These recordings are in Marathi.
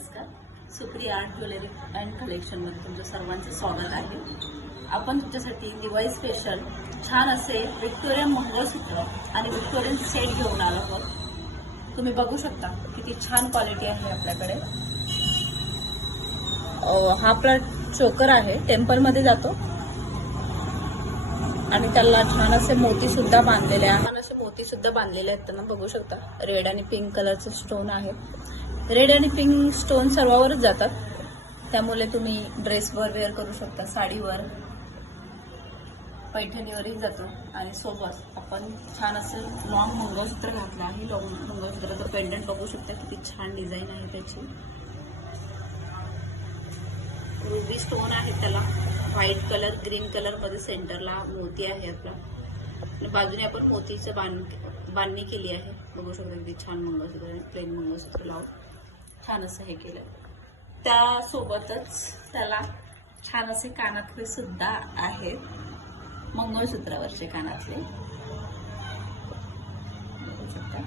नमस्कार. सुप्रिया आर्ट ज्वेलरी अँड कलेक्शनमध्ये तुमचं सर्वांचं स्वागत आहे. आपण तुमच्यासाठी दिवाळी स्पेशल छान असे विक्टोरियन मंगळसूत्र आणि विक्टोरियन सेट घेऊन आलो आहोत. तुम्ही बघू शकता किती छान क्वालिटी आहे आपल्याकडे. हा आपला चोकर आहे, टेम्पलमध्ये जातो आणि त्याला छान असे मोती सुद्धा बांधलेले आहेत. छान असे मोती सुद्धा बांधलेले आहेत त्यांना बघू शकता. रेड आणि पिंक कलरचे स्टोन आहे. रेड आणि पिंक स्टोन सर्वावरच जातात, त्यामुळे तुम्ही ड्रेसवर वेअर करू शकता, साडीवर, पैठणीवरही जातो. आणि सोबत आपण छान असं लॉंग मंगळसूत्र घातलं आहे. लॉंग मंगळसूत्राचं पेंडंट बघू शकता किती छान डिझाईन आहे त्याची. रुबी स्टोन आहे त्याला, व्हाईट कलर ग्रीन कलर मध्ये सेंटरला मोती आहे आपला आणि बाजूने आपण मोतीचं बांधणी केली आहे. बघू शकता किती छान मंगळसूत्र, प्लेन मंगळसूत्र लावून छान असं हे केलं. त्यासोबतच त्याला छान असे कानातले सुद्धा आहेत, मंगळसूत्रावरचे कानातले बघू शकता.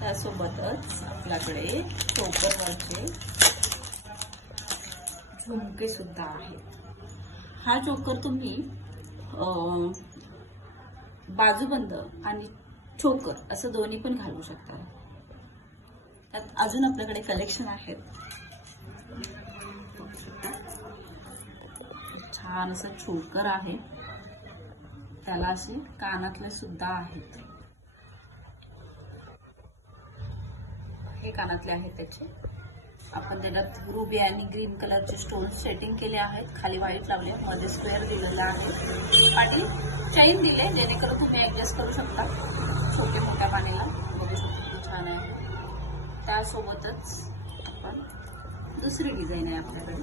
त्यासोबतच आपल्याकडे चोकरवरचे झुमके सुद्धा आहेत. हा चोकर तुम्ही बाजूबंद आणि चोकर असं दोन्ही पण घालू शकता. त्यात अजून आपल्याकडे कलेक्शन आहेत. छान असं चोकर आहे, त्याला असे कानातले सुद्धा आहेत. हे कानातले आहेत त्याचे. आपण त्याच्यात रुबी आणि ग्रीन कलरचे स्टोन सेटिंग केले आहेत. खाली व्हाईट लावले, मध्ये स्क्वेअर दिलेला आहे. पाठी चैन दिले जेणेकरून तुम्ही ऍडजस्ट करू शकता छोटे मोठ्या पाण्याला. बघू शकता किती छान आहे. त्यासोबतच आपण दुसरी डिझाईन आहे आपल्याकडे.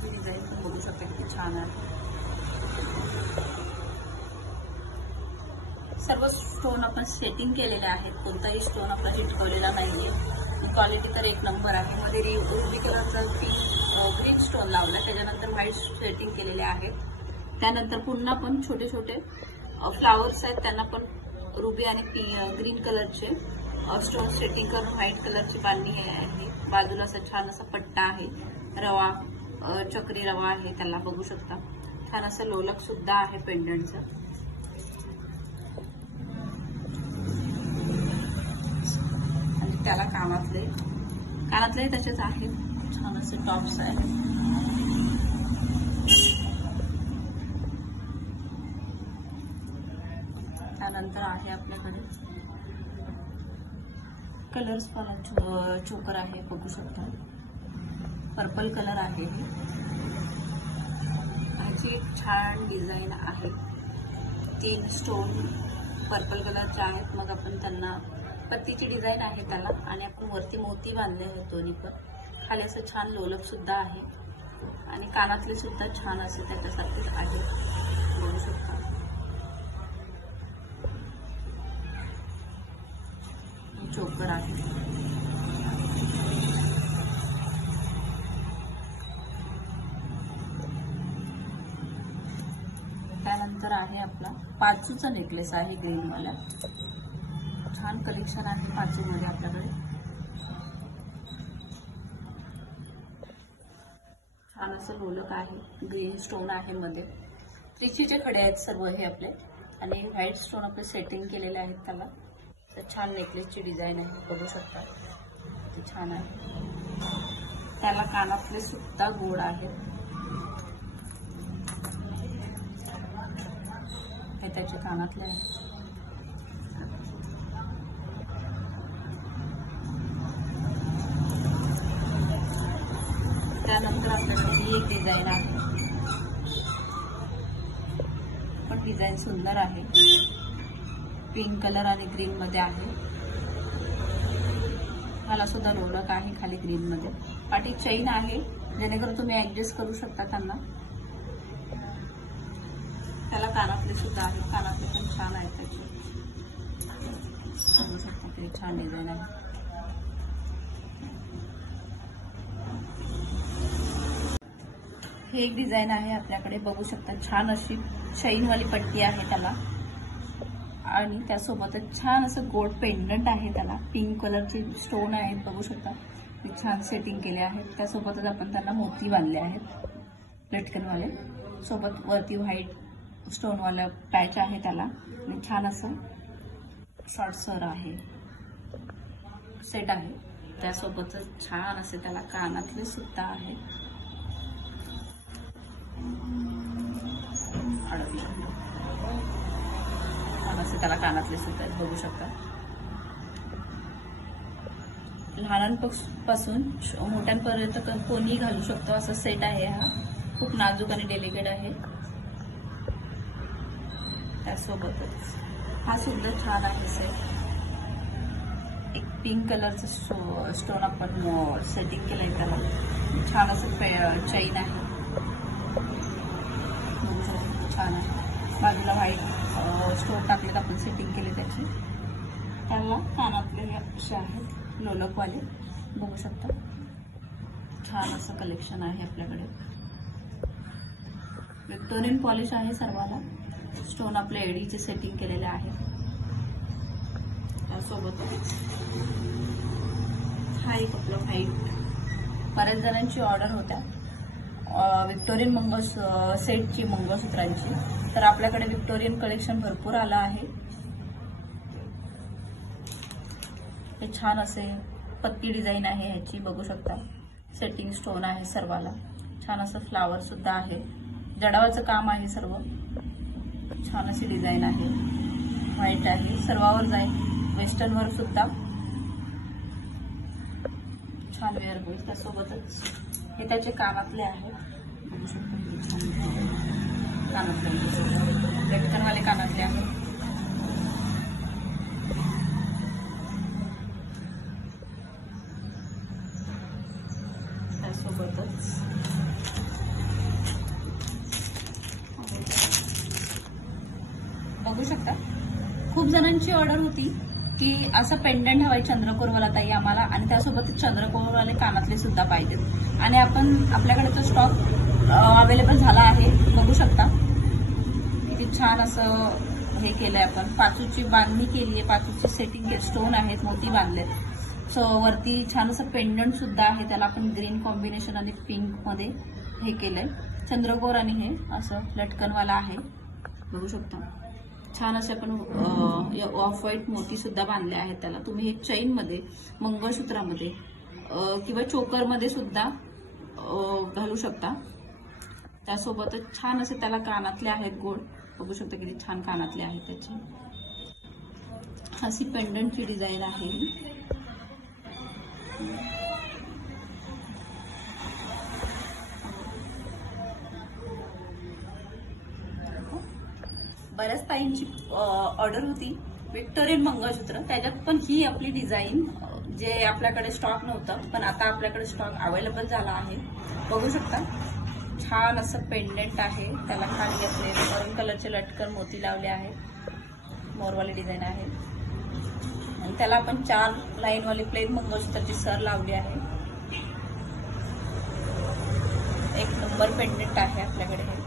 ही डिझाईन पण बघू शकता किती छान आहे. सर्व स्टोन आपण सेटिंग केलेले आहेत, कोणताही स्टोन आपला हिटकवलेला नाहीये. क्वालिटी तर एक नंबर आहे. मध्ये रुबी कलरचा ग्रीन स्टोन लावला, त्याच्यानंतर व्हाईट सेटिंग केलेले आहेत. त्यानंतर पुन्हा पण छोटे छोटे फ्लावर्स आहेत, त्यांना पण रुबी आणि ग्रीन कलरचे स्टोन सेटिंग करून व्हाईट कलरची बांधणी आहे. बाजूला असं छान असा पट्टा आहे, रवा चक्री रवा आहे त्याला बघू शकता. छान असं लोलक सुद्धा आहे पेंडंटचं. त्याला कानातले त्याच्याच आहेत. छान असे टॉप्स आहेत. त्यानंतर आहे आपल्याकडे कलर्स पण चोकर आहे बघू शकता. पर्पल कलर आहे. ह्याची एक छान डिझाईन आहे. 3 स्टोन पर्पल कलरचे आहेत. मग आपण त्यांना पत्तीची डिझाईन आहे त्याला आणि आपण वरती मोती बांधले आहेत दोन्ही पण. खाली असं छान लोलक सुद्धा आहे आणि कानातले सुद्धा छान असे त्याच्यासारखेच आहे बघू शकता. चोकर आहे. त्यानंतर आहे आपला पाचूचा नेकलेस आहे ग्रीनवाला. छान कलेक्शन आहे पाचूमध्ये आपल्याकडे. छान असं लोलक आहे, ग्रीन स्टोन आहे मध्ये. त्रिचीचे खडे आहेत सर्व हे आपले आणि व्हाईट स्टोन आपले सेटिंग केलेले आहेत त्याला. तर छान नेकलेसची डिझाईन आहे बघू शकता, ते छान आहे. त्याला कानातले सुद्धा गोड आहे. हे त्याचे कानातले आहेत. त्यानंतर आपल्याकडे ही एक डिझाईन आहे, पण डिझाईन सुंदर आहे. पिंक कलर आणि ग्रीन मध्ये आहे. ह्याला सुद्धा लोलक आहे खाली ग्रीन मध्ये. पाठी चैन आहे जेणेकरून तुम्ही ऍडजस्ट करू शकता त्यांना. त्याला कानातले सुद्धा आहे. कानातले पण छान आहेत त्याचे. बघू शकता किती छान डिझाईन आहे. हे एक डिझाईन आहे आपल्याकडे बघू शकता. छान अशी शाईनवाली पट्टी आहे त्याला आणि त्यासोबतच छान असं गोल्ड पेंडंट आहे, त्याला पिंक कलरचे स्टोन आहेत बघू शकता, ते छान सेटिंग केले आहेत. त्यासोबतच आपण त्यांना मोती बांधले आहेत लटकनवाले, सोबत वरती व्हाईट स्टोनवाला पॅच आहे त्याला, आणि छान असं शॉर्ट सर आहे सेट आहे. त्यासोबतच छान असे त्याला कानातले सुद्धा आहे. छान असे त्याला कानातले सुद्धा बघू शकता. लहानांपासून मोठ्यांपर्यंत कोणी घालू शकतो असं सेट आहे हा. खूप नाजूक आणि डेलिकेट आहे. त्यासोबतच हा सुद्धा छान आहे सेट. एक पिंक कलरचं स्टोन आपण सेटिंग केलंय त्याला. छान असं चैन आहे, छान आहे. बाजूला व्हाईट स्टोन टाकलेत आपण, सेटिंग केले त्याची. त्याला कानातले असे आहेत लोलकवाले बघू शकता. छान असं कलेक्शन आहे आपल्याकडे. विक्टोरियन पॉलिश आहे सर्वाला. स्टोन आपल्या एडीचे सेटिंग केलेले आहे. त्यासोबतच हा एक आपला व्हाईट, बऱ्याच जणांची ऑर्डर होत्या विक्टोरियन सेटची मंगळसूत्रांची, तर आपल्याकडे विक्टोरियन कलेक्शन भरपूर आलं आहे. हे छान असे पत्ती डिझाईन आहे ह्याची बघू शकता. सेटिंग स्टोन आहे सर्वाला. छान असं फ्लावर सुद्धा आहे. जडावाचं काम आहे सर्व. छान अशी डिझाईन आहे. व्हाईट आहे, सर्वावर जाईल. वेस्टर्न वर सुद्धा छान वेअर होईल. त्यासोबतच हे त्याचे कानातले आहेत बघू शकता. कानातले लटकनवाले कानातले आहेत. त्यासोबतच बघू शकता खूप जणांची ऑर्डर होती की असं पेंडंट हवाय चंद्रकोरवाला ताई आम्हाला, आणि त्यासोबत चंद्रकोरवाले कानातले सुद्धा पाहिजेत. आणि आपल्याकडे तो स्टॉक अवेलेबल झाला आहे बघू शकता. किती छान असं हे केलंय आपण. पाचूची बांधणी केली आहे, पाचूची सेटिंग स्टोन आहेत, मोती बांधलेत. सो वरती छान असं पेंडंट सुद्धा आहे. त्याला आपण ग्रीन कॉम्बिनेशन आणि पिंक मध्ये हे केलंय. चंद्रकोर आणि हे असं लटकनवाला आहे बघू शकता. छान असे आपण ऑफ व्हाईट मोती सुद्धा बांधले आहेत त्याला. तुम्ही हे चैन मध्ये, मंगळसूत्रामध्ये किंवा चोकरमध्ये सुद्धा घालू शकता. त्यासोबतच छान असे त्याला कानातले आहेत गोड बघू शकता. किती छान कानातले आहेत त्याचे. अशी पेंडंटची डिझाईन आहे. बऱ्याच ताईंची ऑर्डर होती विक्टोरियन मंगळसूत्र, त्याच्यात पण ही आपली डिझाईन जे आपल्याकडे स्टॉक नव्हतं पण आता आपल्याकडे स्टॉक अवेलेबल झाला आहे बघू शकता. छान असं पेंडंट आहे. त्याला खाली असले मरून कलरचे लटकन मोती लावले आहेत. मोरवाली डिझाईन आहे. आणि त्याला आपण 4 लाईनवाली प्लेन मंगळसूत्राची सर लावली आहे. एक नंबर पेंडंट आहे आपल्याकडे हे.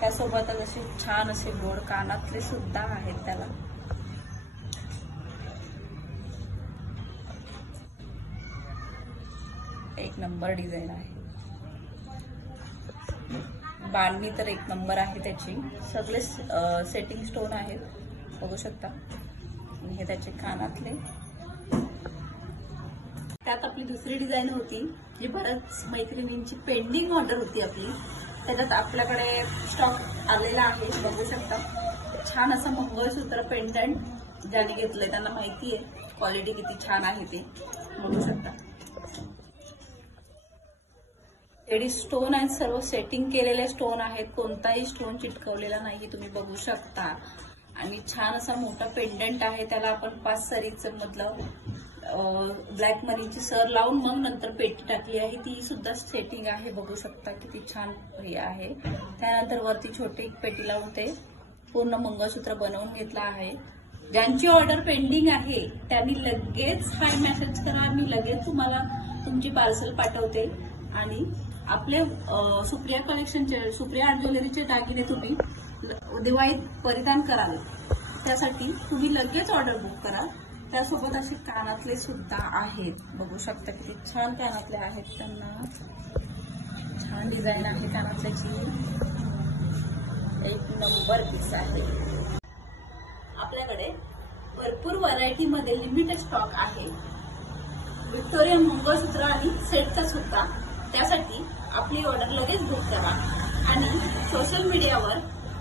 त्यासोबतच असे छान असे गोड कानातले सुद्धा आहेत त्याला. एक नंबर डिझाईन आहे. बांधणी तर एक नंबर आहे त्याची. सगळे सेटिंग स्टोन आहेत बघू शकता. आणि हे त्याचे कानातले. त्यात आपली दुसरी डिझाईन होती जी बऱ्याच मैत्रिणींची पेंडिंग ऑर्डर होती आपली, त्याच्यात आपल्याकडे स्टॉक आलेला आहे बघू शकता. छान असं मंगळसूत्र पेंडंट ज्यांनी घेतलंय त्यांना माहिती आहे क्वालिटी किती छान आहे ते बघू शकता. एडी स्टोन आहेत, सर्व सेटिंग केलेले स्टोन आहेत. कोणताही स्टोन चिटकवलेला नाही तुम्ही बघू शकता. आणि छान असा मोठा पेंडंट आहे. त्याला आपण 5 सरीचं मतलब ब्लॅक मनीची सर लावून मग नंतर पेटी टाकली आहे. ती सुद्धा सेटिंग आहे बघू शकता. किती छान हे आहे. त्यानंतर वरती छोटी एक पेटी लावून ते पूर्ण मंगळसूत्र बनवून घेतला आहे. ज्यांची ऑर्डर पेंडिंग आहे त्यांनी लगेच हाय मेसेज करा. मी लगेच तुम्हाला तुमची पार्सल पाठवते. आणि आपले सुप्रिया कलेक्शनचे, सुप्रिया आर्ट ज्वेलरीचे दागिने तुम्ही दिवाळीत परिधान कराल त्यासाठी तुम्ही लगेच ऑर्डर बुक करा. त्यासोबत असे कानातले सुद्धा आहेत, बघू शकता किती छान कानातले आहेत. त्यांना छान डिझाईन आहे कानातल्याची, एक नंबर पीस आहे. आपल्याकडे भरपूर व्हरायटी मध्ये लिमिटेड स्टॉक आहे. व्हिक्टोरिया मंगळसूत्र आणि सेटचा सुद्धा. त्यासाठी आपली ऑर्डर लगेच बुक करा आणि सोशल मीडियावर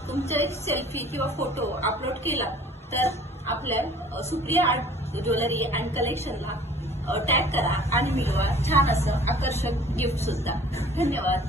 तुमचे सेल्फी किंवा फोटो अपलोड केला तर आपल्या सुप्रिया आर्ट ज्वेलरी अँड कलेक्शनला टॅग करा आणि मिळवा छान असं आकर्षक गिफ्ट सुद्धा. धन्यवाद.